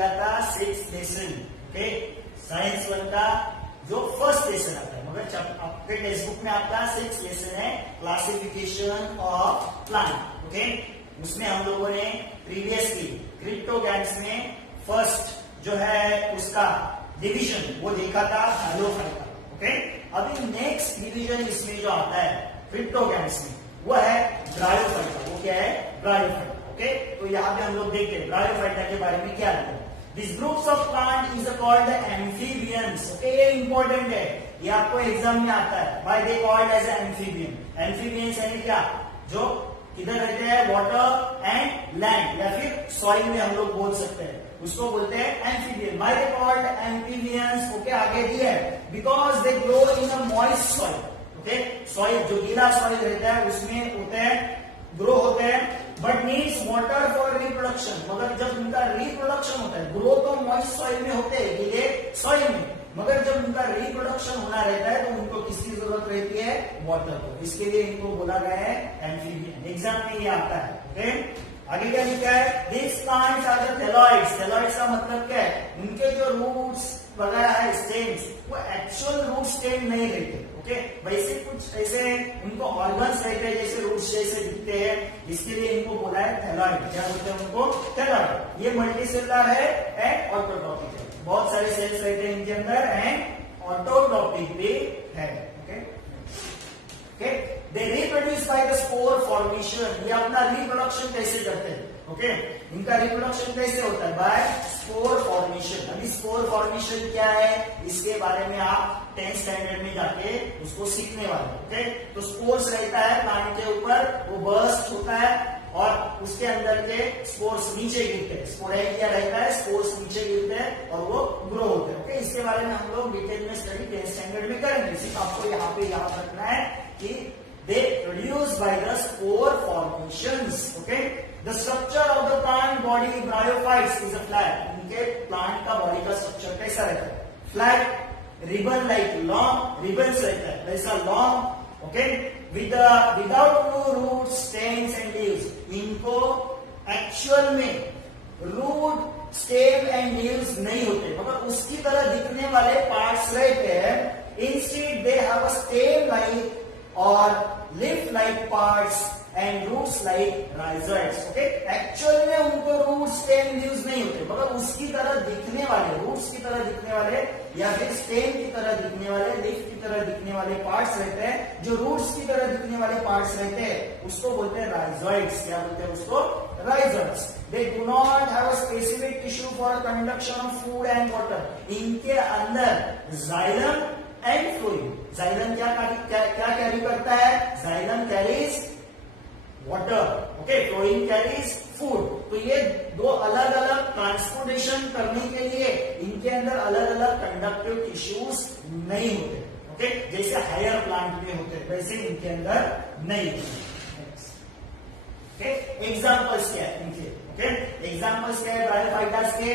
किया था 6th lesson, okay, science 1 का जो फर्स्ट लेसन आता है, मगर आपके टेक्स्ट बुक में आपका 6th लेसन है क्लासिफिकेशन ऑफ प्लांट, ओके। उसमें हम लोगों ने प्रीवियसली क्रिप्टोगैम्स में फर्स्ट जो है उसका डिवीजन वो देखा था हैलोफाइटा, ओके। अभी नेक्स्ट डिवीजन इसमें जो आता है क्रिप्टोगैम्स में वो है ब्रायोफाइटा। वो क्या है? Bryophyta, okay. तो यहाँ पे हम लोग देखते हैं ब्रायोफाइटा के बारे में क्या लिखा है। This groups of plant is called amphibians, okay. ये इंपॉर्टेंट है, ये आपको एग्जाम में आता है। By they called as amphibian. Amphibians यानी क्या? जो किधर रहते हैं? वाटर एंड लैंड, या फिर सॉइल में हम लोग बोल सकते हैं, उसको बोलते हैं amphibian. By they called amphibians, okay. आगे दिया है because they grow in a moist soil, okay. Soil जो गीला सॉइल रहता है उसमें होते हैं, ग्रो होते हैं, but needs water for reproduction. मगर जब उनका रिप्रोडक्शन होता है, ग्रो तो मॉइस्ट सॉइल में होते हैं, गीले सॉइल में, मगर जब उनका रिप्रोडक्शन होना रहता है तो उनको किसकी जरूरत रहती है? वाटर को। इसके लिए इनको बोला गया है एम्फीबियन। एग्जाम में ये आता है, ओके। आगे क्या लिखा है? This plants are the thalloids. Thalloids का मतलब क्या है? उनके जो रूट्स वगैरह है, स्टेम्स, वो एक्चुअल रूट स्टेम नहीं रहते, ओके। वैसे कुछ ऐसे उनको ऑर्गन्स रहते हैं जैसे रूट्स जैसे दिखते हैं, इसके लिए इनको बोला है थैलॉइड। क्या बोलते हैं उनको? थैलॉइड। ये मल्टीसेलुलर है एंड ऑटोट्रॉपिक है, बहुत सारे सेल्स रहते हैं इनके अंदर, एंड ऑटोट्रॉपिक भी है, okay. They reproduce by the spore formation. ये अपना रिप्रोडक्शन कैसे करते हैं? ओके, इनका रिप्रोडक्शन कैसे होता है? By spore formation. अभी स्पोर फॉर्मेशन क्या है इसके बारे में आप 10th स्टैंडर्ड में जाके उसको सीखने वाले, ओके। तो स्पोर्स रहता है प्लांट के ऊपर, वो बर्स्ट होता है और उसके अंदर के स्पोर्स नीचे गिरते हैं। स्पोरेंजिया रहता है, स्पोर्स नीचे गिरते हैं और वो ग्रो होते हैं, ओके। इसके बारे में हम लोग डिटेल में स्टडी 10th स्टैंडर्ड में करेंगे। सिर्फ आपको यहाँ पे याद रखना है कि they produce by the spore formations, okay. The structure of the plant body bryophytes is a flat. इनके प्लांट का बॉडी का स्ट्रक्चर कैसा रहता है? Flat, ribbon like long, ribbons रहता है वैसा long, okay. Without no root, stems and leaves. इनको एक्चुअल में रूट, स्टेम एंड लीव्स नहीं होते, मगर उसकी तरह दिखने वाले पार्ट्स रहते हैं। Instead they have a stem like और leaf like parts and roots like rhizoids, okay. Actual में उनको रूट, स्टेम, लीव्स नहीं होते, मगर उसकी तरह दिखने वाले, रूट्स की तरह दिखने वाले या फिर स्टेम की तरह दिखने वाले, लीफ की तरह दिखने वाले पार्ट्स रहते हैं। जो रूट्स की तरह दिखने वाले पार्ट्स रहते हैं उसको बोलते हैं राइजोइड्स। क्या बोलते हैं उसको? Rhizoids. They do not have a specific tissue for a conduction of food and water. इनके अंदर जाइलम एंड फ्लोएम। जाइलम क्या कैरी करता है? Xylem carries water, okay. Phloem carries food. तो ये दो अलग अलग ट्रांसपोर्टेशन करने के लिए इनके अंदर अलग अलग कंडक्टिव टिश्यूज नहीं होते, ओके। जैसे हायर प्लांट में होते वैसे इनके अंदर नहीं होते। एग्जाम्पल्स क्या है इनके? ओके, एग्जाम्पल्स क्या है ब्रायोफाइटास के?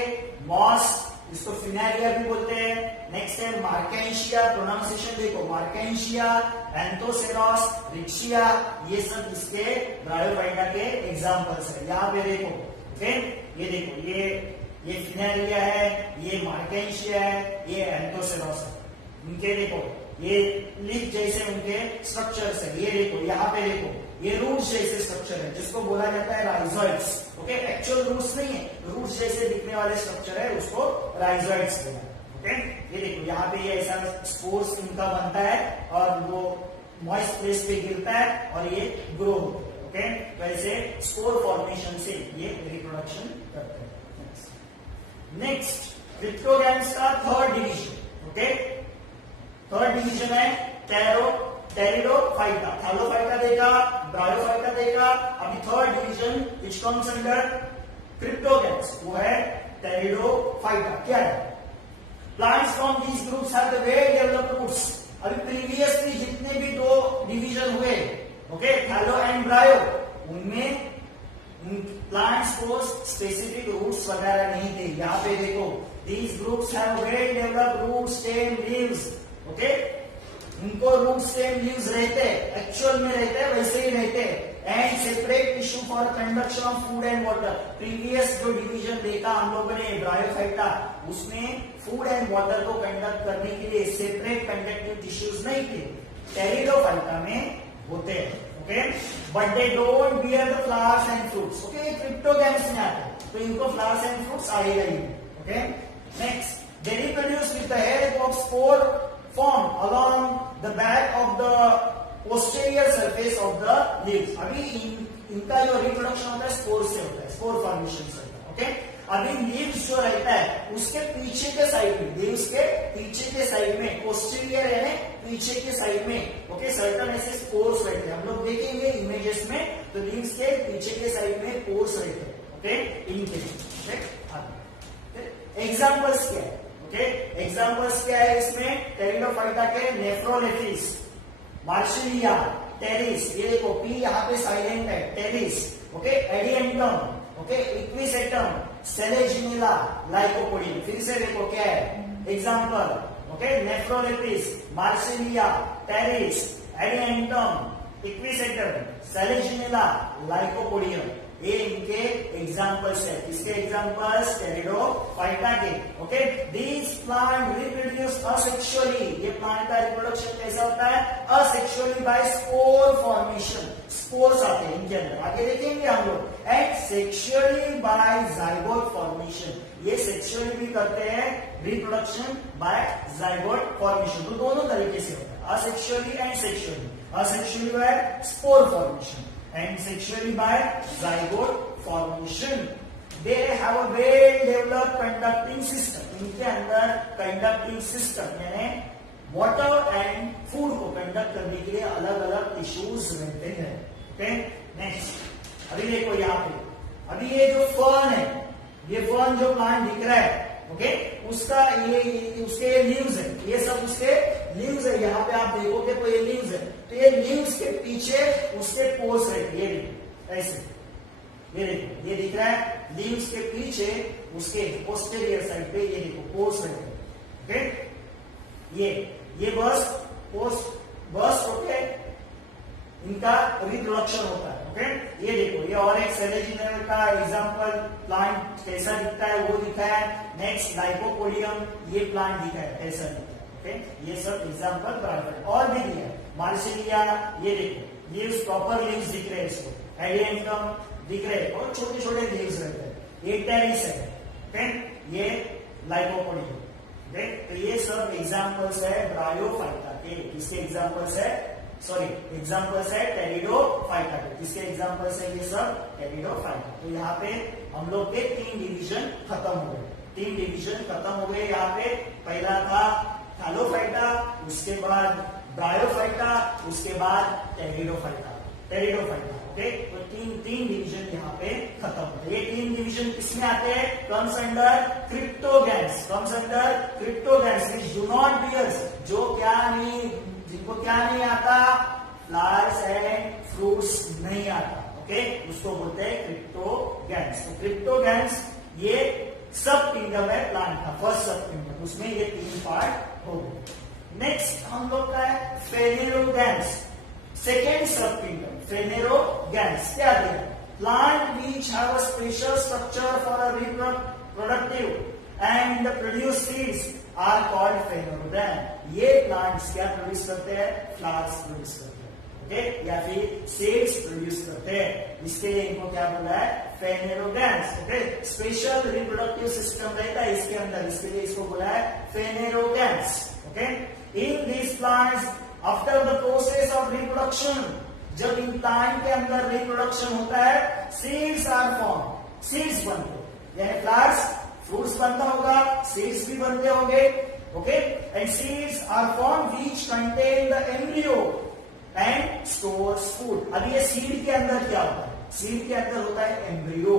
मॉस, इसको फिनेरिया भी बोलते हैं। नेक्स्ट है मार्केंशिया, प्रोनाउंसिएशन देखो, मार्केंशिया, एंथोसेरॉस, रिक्शिया, ये सब इसके ब्रायोफाइटा के एग्जाम्पल्स है। यहाँ पे देखो, ओके, ये देखो, ये फिनेरिया है, ये मार्केंशिया है, ये एंथोसेरॉस है। इनके देखो ये लीफ जैसे उनके स्ट्रक्चर्स है। ये देखो, यहाँ पे देखो, ये रूट्स जैसे स्ट्रक्चर है जिसको बोला जाता है राइजोइड्स, ओके। एक्चुअल रूट्स नहीं है, रूट्स जैसे दिखने वाले स्ट्रक्चर है उसको राइजोइड्स बोला है, ओके। ये देखो यहाँ पे ये ऐसा स्पोर्स इनका बनता है और वो मॉइस्ट प्लेस पे गिरता है और ये ग्रो होता है, ओके। तो ऐसे स्पोर फॉर्मेशन से ये रिप्रोडक्शन करते हैं। नेक्स्ट क्रिप्टोगैम्स का third division, okay. Third division है टेरिडोफाइटा। थैलोफाइटा देखा, ब्रायोफाइटा देखा, अभी third division which comes under cryptogams वो है टेरिडोफाइटा। क्या है? Plants from these groups have the well developed roots. अभी प्रीवियसली जितने भी दो डिवीजन हुए, ओके, थैलो एंड ब्रायो, उनमें प्लांट्स को स्पेसिफिक रूट्स वगैरह नहीं थे। यहाँ पे देखो, these groups have well developed roots, stem, leaves, okay. उनको रूट, स्टेम, लीव्स रहते हैं, एक्चुअल में रहते हैं वैसे ही रहते हैं। And separate tissue for conduction of food and water. Previous जो डिवीजन देखा हम लोगों ने ब्रायोफाइटा, उसमें फूड एंड वाटर को कंडक्ट करने के लिए सेपरेट कंडक्टिव टिश्यूज नहीं थे, टेरिडोफाइटा में होते हैं। Okay, but they don't bear the flowers and fruits. Okay, ये क्रिप्टोगैम्स में आते हैं, तो इनको फ्लावर्स एंड फ्रूट्स आएगा ही। Okay, next, they reproduce with the help of spore form along the back of the posterior surface of the leaves। अभी इनका जो रिप्रोडक्शन होता है स्पोर से होता है, स्पोर फॉर्मेशन से होता है। ओके, अभी लीव्स जो रहता है उसके पीछे के साइड में, लीव्स के पीछे के साइड में, पोस्टीरियर यानी पीछे के साइड में, ओके, सर्टन ऐसे स्पोर्स रहते हैं, हम लोग देखेंगे इमेजेस में, तो लीव्स के पीछे के साइड में पोर्स रहते हैं। ओके, इनके एग्जाम्पल्स क्या है? ओके, एग्जाम्पल्स क्या है इसमें? टेरिडोफाइटा के नेफ्रोलेफिस, मार्शलिया, टेरिस, ये देखो पी यहाँ पे साइलेंट है, pteris. Okay, adiantum, okay, equisetum, selaginella, lycopodium. फिर से देखो क्या है example? Okay, nephrolepis, marsilea, pteris, adiantum, equisetum, selaginella, lycopodium. ये इनके एग्जाम्पल्स है। इसके एग्जाम्पल्स टेरिडोफाइटा के। Okay, these plant reproduce asexually. ये प्लांट का रिप्रोडक्शन कैसा होता है? Asexually by spore formation, spores आते हैं इनके अंदर, आगे देखेंगे हम लोग। And sexually by zygote formation, ये सेक्सुअली भी करते हैं रिप्रोडक्शन बाय जाइगोट फॉर्मेशन। तो दोनों तरीके से होता है, asexually and sexually. Asexually by spore formation and sexually by zygote formation. They have a well developed conducting system. इनके अंदर conducting system यानी water and food को कंडक्ट करने के लिए अलग अलग टिश्यूज रहते हैं। ओके, नेक्स्ट, अभी देखो यहाँ पे, अभी ये जो फर्न है, ये फर्न जो प्लांट दिख रहा है, ओके, उसका ये उसके लीव्स है, ये सब उसके लीव्स है। यहाँ पे आप देखोगे तो ये लीव्स है, तो ये लीव्स के पीछे उसके पोर्स रहते हैं, ये देखो ऐसे, ये देखो ये दिख रहा है, लीव्स के पीछे उसके पोस्टेरियर साइड पे ये देखो पोर्स रहते हैं। ओके, ये बस ओके, इनका रिप्रोडक्शन होता है। ओके, ये देखो, ये और एक सेलेजिनेला का एग्जांपल प्लांट कैसा दिखता है वो दिखा है। नेक्स्ट, लाइकोपोडियम, ये प्लांट दिखा है कैसा दिखता है। ओके, ये सब एग्जांपल बराबर और भी दिया है। मार्शलिया, ये देखो लीव्स, प्रॉपर लीव्स दिख रहे हैं इसको, एडिएंटम दिख रहे हैं और छोटे छोटे लीव्स रहते हैं। ये टेरिस है, ओके, ये लाइकोपोडियम। ओके, तो ये सब एग्जांपल्स है ब्रायोफाइटा के। किसके एग्जांपल्स है? सॉरी, एग्जांपल्स है टेरिडोफाइटा के। किसके एग्जांपल्स है? ये सब टेरिडोफाइटा। तो यहाँ पे हम लोग के 3 डिवीजन खत्म हो गए, 3 डिवीजन खत्म हो गए। यहाँ पे पहला था थैलोफाइटा, उसके बाद ब्रायोफाइटा, उसके बाद टेरिडोफाइटा। ओके, तो तीन डिवीजन यहाँ पे खत्म होते हैं। ये 3 डिवीजन किसमें आते हैं? Comes under cryptogams, comes under cryptogams which do not bears, जो क्या नहीं, जिनको क्या नहीं आता? फ्लावर्स एंड फ्रूट्स नहीं आता। ओके, उसको बोलते हैं क्रिप्टोगैम्स। तो क्रिप्टोगैम्स ये सब किंगडम है प्लांट का, फर्स्ट सब किंगडम, उसमें ये 3 पार्ट हो गए। नेक्स्ट हम लोग का है phanerogams, second sub kingdom. Phanerogams क्या दिया? Plant which have a special structure for a reproductive and the produce seeds are called phanerogam. ये प्लांट्स क्या प्रोड्यूस करते हैं? फ्लावर्स प्रोड्यूस करते हैं, ओके, या फिर सीड्स प्रोड्यूस करते हैं। इसके लिए इनको क्या बोला है? Phanerogams. Okay, special reproductive system रहता है इसके अंदर, इसके लिए इसको बोला है phanerogams. Okay, in these plants after the process of reproduction, जब इन प्लांट के अंदर रिप्रोडक्शन होता है, सीड्स आर फॉर्म, सीड्स बनते, यानी फ्लावर्स, फ्रूट्स बनता होगा, सीड्स भी बनते होंगे। Okay, and seeds are form which contain the embryo and stores food. अब ये सीड के अंदर क्या होता है? सीड के अंदर होता है एम्ब्रियो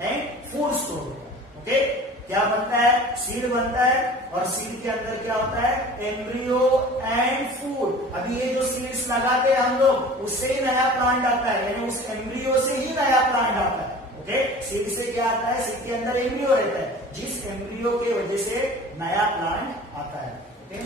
एंड फूड स्टोर होता है। ओके, क्या बनता है? सीड बनता है, और सीड के अंदर क्या होता है? Embryo and food. अभी ये जो सीड्स लगाते हैं हम लोग, उससे ही नया प्लांट आता है, यानी उस एम्ब्रियो से ही नया प्लांट आता है। ओके, सीड से क्या आता है? सीड के अंदर एम्ब्रियो रहता है, जिस एम्ब्रियो के वजह से नया प्लांट आता है। ओके,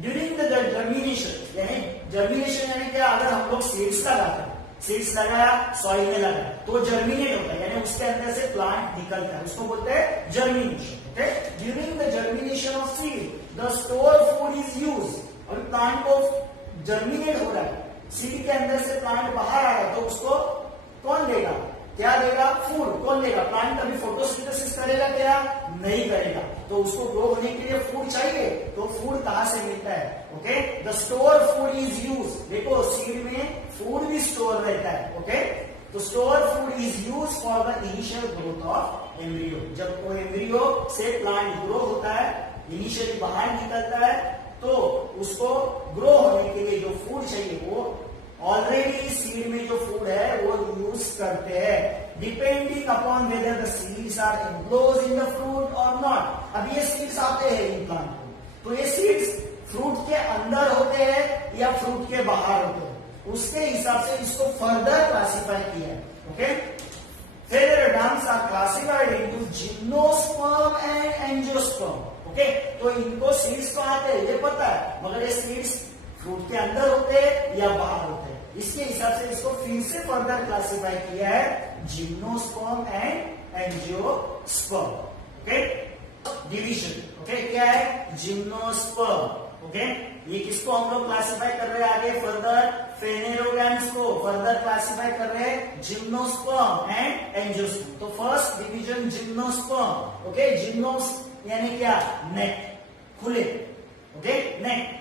ड्यूरिंग द जर्मिनेशन, यानी जर्मिनेशन यानी क्या, अगर हम लोग सीड्स लगाते हैं, सीड्स लगाया, सॉइल में लगाया, तो जर्मिनेट होता है, यानी उसके अंदर से प्लांट निकलता है, उसको बोलते हैं germination. Okay, during the germination of seed the store food is use. और प्लांट को जर्मिनेट हो रहा है, सीड के अंदर से प्लांट बाहर आ रहा है, तो उसको कौन देगा, क्या देगा, फूड कौन देगा, प्लांट कभी फोटोसिंथेसिस करेगा क्या, नहीं करेगा, तो उसको ग्रो होने के लिए फूड चाहिए, तो फूड कहां से मिलता है, okay, the store food is use. देखो सीड में फूड भी स्टोर रहता है, ओके, तो store food is use for the initial growth of embryo. जब वो एम्ब्रियो से प्लांट ग्रो होता है, इनिशियली बाहर निकलता है, तो उसको ग्रो होने के लिए जो फूड चाहिए वो ऑलरेडी सीड में जो फूड है वो यूज करते हैं, depending upon whether the seeds are enclose in the fruit or not. अब ये सीड्स आते हैं इन प्लांट को, तो ये सीड्स फ्रूट के अंदर होते हैं या फ्रूट के बाहर होते हैं, उसके हिसाब से इसको फर्दर क्लासिफाई किया है। Okay, phanerogams are classified into gymnosperm and angiosperm. Okay, तो इनको सीड्स तो आते हैं, ये पता है, मगर ये सीड्स फ्रूट के अंदर होते हैं या बाहर होते हैं, इसके हिसाब से इसको फिर से फर्दर क्लासिफाई किया है gymnosperm and angiosperm. Okay, division, okay, क्या है, जिम्नोस्पर्म। ओके, ये किसको हम लोग क्लासिफाई कर रहे हैं आगे फर्दर, फेनेरोगैम्स को फर्दर क्लासिफाई कर रहे हैं जिम्नोस्पर्म एंड एंजियोस्पर्म। तो फर्स्ट डिवीजन जिम्नोस्पर्म। ओके, जिम्नोस यानी क्या, नेक, खुले, ओके, नेक,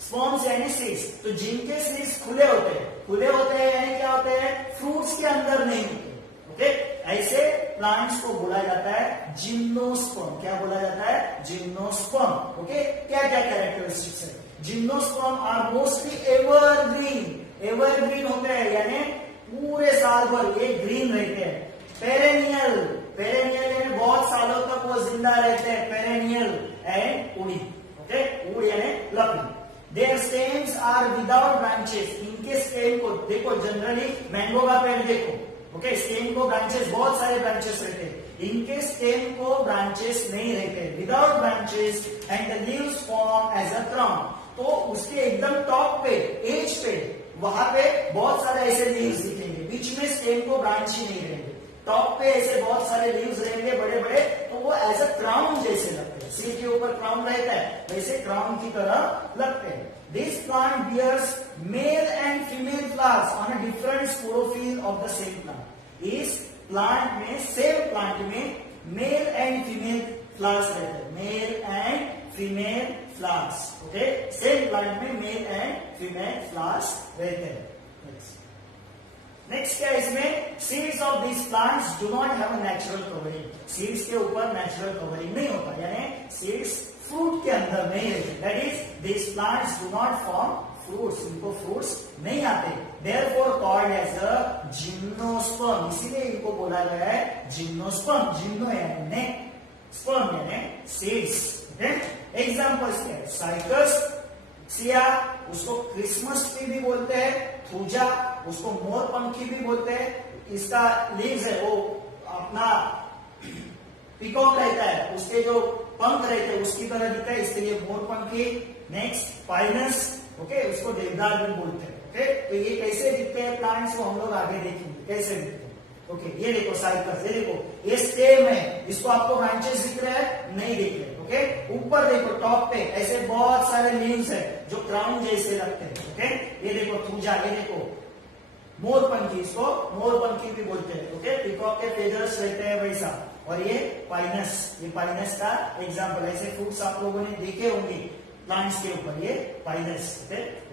स्पर्म्स यानी सीड्स, तो जिनके सीड्स खुले होते हैं, खुले होते हैं यानी क्या होते हैं, फ्रूट्स के अंदर नहीं होते। ओके, ऐसे प्लांट्स को बोला जाता है जिम्नोस्पर्म। क्या बोला जाता है, जिम्नोस्पर्म। ओके, क्या क्या कैरेक्टरिस्टिक्स है, gymnosperm are mostly evergreen. Evergreen होते हैं यानी पूरे साल भर ये ग्रीन रहते हैं। पेरेनियल, पेरेनियल यानी बहुत सालों तक वो जिंदा रहते हैं, पेरेनियल एंड उड़ी। ओके, उड़ यानी लकड़ी। Their stems are without branches. इनके स्टेम को देखो, जनरली मैंगो का पेड़ देखो, ओके, स्टेम को ब्रांचेस, बहुत सारे ब्रांचेस रहते हैं, इनके स्टेम को ब्रांचेस नहीं रहते, without branches, and the leaves form as a crown. तो उसके एकदम टॉप पे, एज पे, वहां पे बहुत सारे ऐसे लीव्स दिखेंगे, बीच में स्टेम को ब्रांच ही नहीं रहेंगे, टॉप पे ऐसे बहुत सारे लीव्स रहेंगे बड़े बड़े, तो वो एज अ क्राउन जैसे लगते हैं, सिर के ऊपर क्राउन रहता है, वैसे क्राउन की तरह लगते हैं। This plant bears male and female flowers on a different sporophyll of the same plant. इस प्लांट में, सेम प्लांट में मेल एंड फीमेल फ्लावर्स रहते हैं, male and female flowers. Okay, same plant में मेल एंड फीमेल फ्लावर्स रहते हैं। Next क्या है इसमें, seeds of this plants do not have a natural covering. Seeds के ऊपर नेचुरल कवरिंग नहीं होता, यानी सीड्स फ्रूट के अंदर नहीं रहते, that is this plants do not form fruits, इनको फ्रूट्स नहीं आते, therefore called as a gymnosperm, इसीलिए इनको बोला गया है जिम्नोस्पर्म। जिम्नो यानी नेक, स्पर्म यानी सीड्स। ओके, एग्जांपल्स क्या है, साइकस, सिया, उसको क्रिसमस ट्री भी बोलते हैं, थूजा, उसको मोर पंखी भी बोलते हैं, इसका लीव्स है वो अपना पिकॉक रहता है, उसके जो पंख रहते हैं उसकी तरह दिखता है, इसके लिए मोर पंखी। नेक्स्ट पाइनस, ओके, उसको देवदार भी बोलते हैं। ओके, तो ये कैसे दिखते हैं प्लांट्स को हम लोग आगे देखेंगे कैसे दिखते हैं। ओके, ये देखो साइकस, ये देखो, ये स्टेम है, इसको आपको ब्रांचेस दिख रहे हैं, नहीं दिख रहे। ओके, ऊपर देखो टॉप पे ऐसे बहुत सारे लीव्स है जो क्राउन जैसे लगते हैं। ओके, ये देखो थूजा, ये देखो मोर पंखी, इसको मोर पंखी भी बोलते हैं। ओके, पिकॉक के फेदर्स रहते हैं वैसा। और ये पाइनस, ये पाइनस का एग्जाम्पल, ऐसे फ्रूट्स आप लोगों ने देखे होंगे प्लांट्स के ऊपर, ये पाइनस,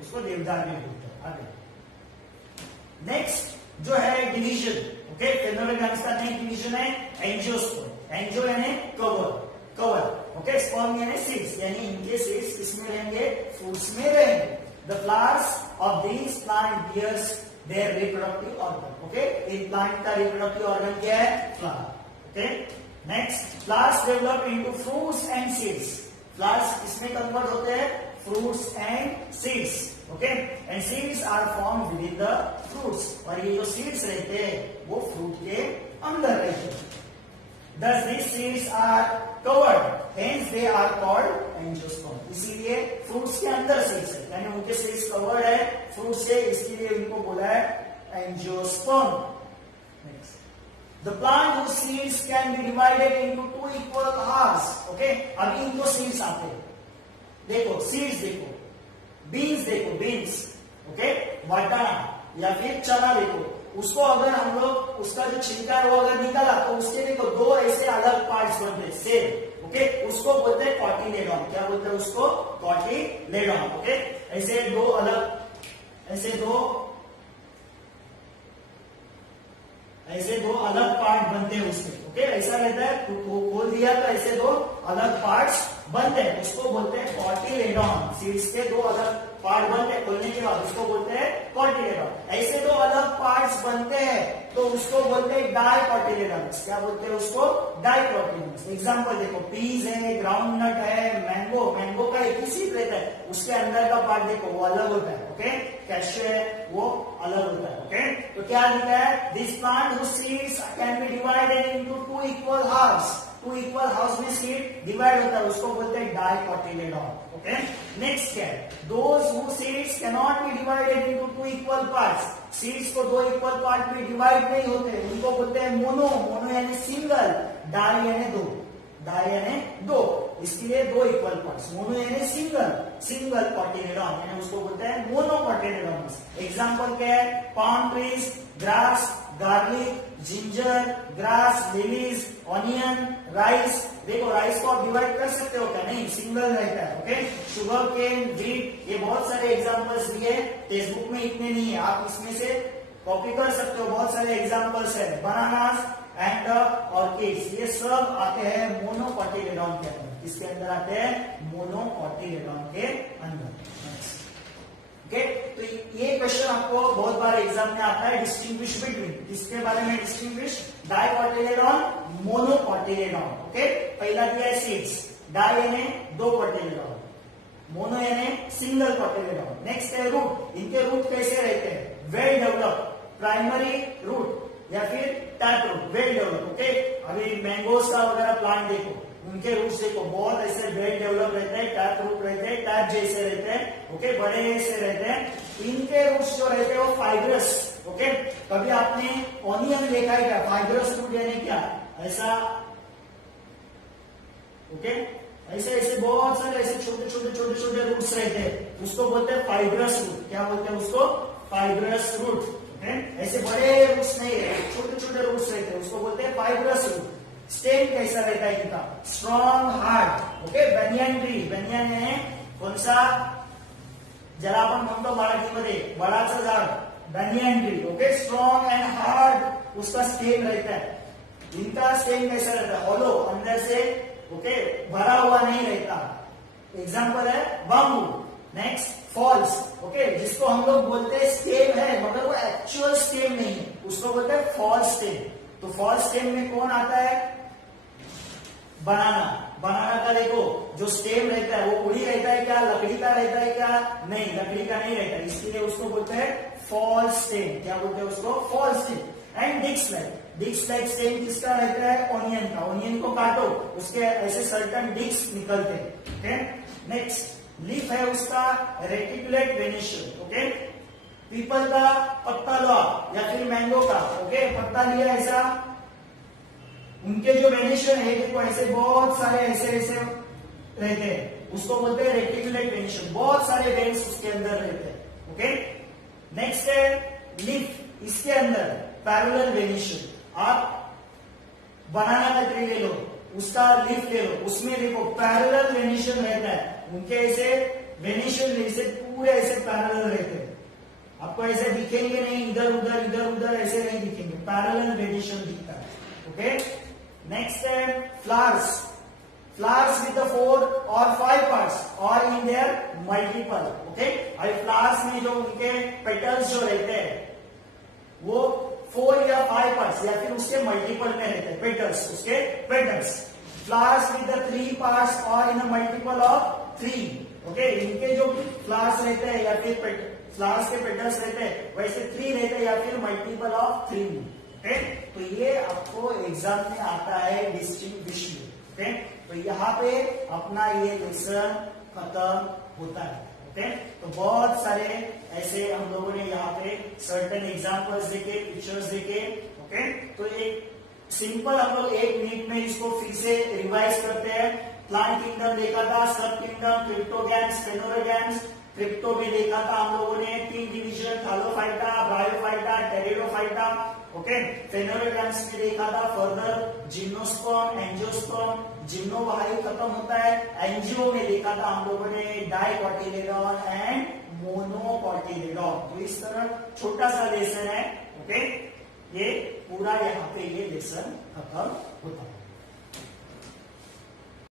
उसको देवदार भी बोलते हैं। आगे नेक्स्ट जो है डिवीजन, ओके, फेनोलोगैम्स का नेक्स्ट डिवीजन है एंजियोस्पर्म। एंजियो यानी कवर, कवर, ओके, स्पर्म यानी सीड्स, यानी इनके सीड्स किसमें रहेंगे, फ्रूट्स में रहेंगे। The flowers of these plant bears their reproductive organ. Okay, इन प्लांट का रिप्रोडक्टिव ऑर्गन क्या है, flower. Okay, next, flowers develop into fruits and seeds. Flowers इसमें कन्वर्ट होते हैं fruits and seeds. Okay, and seeds are form within the द फ्रूट्स, और ये जो सीड्स रहते हैं वो फ्रूट के अंदर रहते हैं। Thus these seeds are covered Hence they are called angiosperm. इसीलिए फ्रूट्स के अंदर सीड्स है, यानी उनके सीड्स कवर्ड है फ्रूट से, इसलिए इनको बोला है angiosperm. Next, the plant whose seeds can be divided into two equal halves. Okay, अभी इनको सीड्स आते हैं. देखो सीड्स, देखो बीन्स, देखो बीन्स, ओके, वाटाणा या फिर चना, देखो उसको अगर हम लोग उसका जो छिलका है वो अगर निकाला तो उसके देखो दो ऐसे अलग पार्ट्स बनते हैं सेम. ओके, उसको बोलते हैं कॉटिलेडॉन. क्या बोलते हैं उसको? कॉटिलेडॉन. ओके, ऐसे दो अलग पार्ट बनते हैं उसके. ओके, ऐसा रहता है, खोल दिया तो ऐसे दो अलग पार्ट्स बनते हैं, उसको बोलते हैं कॉटिलेडॉन. सीड्स के दो अलग पार्ट बनते हैं खोलने के बाद, उसको बोलते हैं कॉटिलेडॉन. ऐसे दो अलग पार्ट्स बनते हैं तो उसको बोलते हैं डाइकोटिलेडॉन्स. क्या बोलते हैं उसको? डाइकोटिलेडॉन्स. एग्जांपल देखो, पीज है, ग्राउंडनट है, मैंगो का एक ही सीड रहता है, उसके अंदर का पार्ट देखो वो अलग होता है. ओके, कैश्यू है वो अलग होता है. ओके, तो क्या लिखा है? This plant whose seeds can be divided into two equal halves. Two equal halves में सीड डिवाइड होता है, उसको बोलते हैं डाइकोटिलेडॉन. ओके, नेक्स्ट क्या है? Those who seeds can not be divided into two equal parts. Seeds को दो इक्वल पार्ट में डिवाइड नहीं होते, उनको बोलते हैं मोनो. मोनो यानी सिंगल, डाई यानी दो, इसके लिए दो इक्वल पार्ट्स. मोनो यानी सिंगल कॉटिलेडॉन, यानी उसको बोलते हैं मोनो कॉटिलेडॉन्स. एग्जांपल क्या है? Palm trees, grass, garlic, ginger, grass, lilies, onion, rice. देखो राइस को आप डिवाइड कर सकते हो क्या? नहीं, सिंगल रहता है. ओके, शुगर केन, व्हीट, ये बहुत सारे एग्जांपल्स दिए, टेक्स्ट बुक में इतने नहीं है, आप इसमें से कॉपी कर सकते हो. बहुत सारे एग्जांपल्स है. बनानास एंड ऑर्किड्स, ये सब आते हैं मोनोकॉटिलेडॉन के अंदर. इसके अंदर आते हैं मोनोकॉटिलेडॉन के अंदर. ओके, तो ये क्वेश्चन आपको बहुत बार एग्जाम में आता है. डिस्टिंग्विश बिटवीन, किसके बारे में डिस्टिंग्विश? डाइकोटिलेडॉन, मोनोकॉटिलेडॉन. ओके, पहला दिया है सीड्स, डाई यानी दो कॉटिलेडॉन, मोनो यानी सिंगल कॉटिलेडॉन. नेक्स्ट है रूट. इनके रूट कैसे रहते हैं? वेल डेवलप, प्राइमरी रूट या फिर tap root. Well develop. Okay, अभी मैंगोज का वगैरह प्लांट देखो, उनके रूट्स देखो बहुत ऐसे वेल डेवलप रहते हैं, टैप रूट रहते हैं, टैप जैसे रहते हैं. ओके, बड़े से रहते हैं. इनके रूट्स जो रहते हैं वो फाइब्रस. ओके, कभी आपने ऑनियन देखा है क्या? फाइब्रस रूट यानी क्या? ऐसा. ओके, ऐसे बहुत सारे ऐसे छोटे रूट्स रहते हैं, उसको बोलते हैं फाइब्रस रूट. क्या बोलते हैं उसको? Fibrous root. ऐसे बड़े रूट्स नहीं है, छोटे रूट्स रहते हैं, उसको बोलते हैं फाइब्रस रूट. स्टेम कैसा रहता है इनका? Strong, hard. Okay, banyan tree, banyan है कोणसा? ज्याला आपण म्हणतो मराठीमध्ये वडाचं झाड, banyan tree. Okay, strong and hard उसका स्टेम रहता है. इनका स्टेम कैसा रहता है? हॉलो, अंदर से. ओके, भरा हुआ नहीं रहता. एग्जाम्पल है बाम्बू. Next false. ओके, जिसको हम लोग बोलते हैं स्टेम है मगर वो एक्चुअल स्टेम नहीं है, उसको बोलते हैं फॉल्स स्टेम. तो फॉल्स स्टेम में कौन आता है? बनाना. बनाना का देखो जो स्टेम रहता है वो उड़ी रहता है क्या? लकड़ी का रहता है क्या? नहीं, लकड़ी का नहीं रहता, इसलिए उसको बोलते हैं फॉल्स स्टेम. क्या बोलते हैं उसको? False stem. And disc like stem किसका रहता है? ऑनियन का. ऑनियन को काटो, उसके ऐसे सर्टन डिस्क निकलते हैं. ओके, नेक्स्ट लीफ है उसका रेटिकुलेट वेनिशियम. ओके, पीपल का पत्ता लो या फिर मैंगो का. ओके, पत्ता लिया ऐसा, उनके जो वेनिशियम है देखो ऐसे बहुत सारे ऐसे रहते हैं, उसको बोलते हैं रेटिकुलेट वेनिशियम. बहुत सारे वेन्स उसके अंदर रहते हैं. ओके, नेक्स्ट है लीफ, इसके अंदर पैरेलल वेनिशियम. आप बनाना का ट्री ले लो, उसका लीफ ले लो, उसमें देखो पैरेलल वेनिशियम रहता है. उनके ऐसे वेनिशियम ऐसे पूरे ऐसे पैरेलल रहते हैं, आपको ऐसे दिखेंगे नहीं, इधर उधर ऐसे नहीं दिखेंगे, पैरेलल वेनिशियम दिखता है. ओके, नेक्स्ट है flowers. Flowers with 4 or 5 parts और इन देयर मल्टीपल. ओके, अभी फ्लावर्स में जो उनके पेटल्स जो रहते हैं वो 4 या 5 parts या फिर उसके मल्टीपल में रहते हैं पेटल्स, उसके पेटल्स. फ्लावर्स विद 3 parts और इन अ मल्टीपल ऑफ 3. ओके, इनके जो फ्लावर्स रहते हैं या फिर फ्लावर्स के पेटल्स रहते हैं वैसे 3 रहते हैं या फिर मल्टीपल ऑफ 3. ओके, तो ये आपको एग्जाम में आता है डिस्टिंग्विश. ओके, तो तो यहाँ पे अपना ये लेसन खत्म होता है। ओके, तो बहुत सारे ऐसे हम लोगों ने यहाँ पे सर्टेन एग्जांपल्स देखे, पिक्चर्स देखे। ओके, तो एक सिंपल हम लोग 1 मिनट में इसको फिर से रिवाइज करते हैं। प्लांट किंगडम देखा था, सब किंगडम, क्रिप्टोगैम्स, फेनोरोगैम्स। क्रिप्टो में देखा था हम लोगों ने 3 डिवीजन, थालोफाइटा, ब्रायोफाइटा, टेरिडोफाइटा। ओके, फेनोरोगैम्स में देखा था फर्दर जिम्नोस्पर्म, एंजियोस्पर्म। जिम्नो बाहरी खत्म होता है। एंजियो में देखा था हम लोगों ने डाइकोटिलेडॉन एंड मोनोकोटिलेडॉन। तो इस तरह छोटा सा लेसन है। ओके, ये पूरा यहाँ पे ये लेसन खत्म होता है।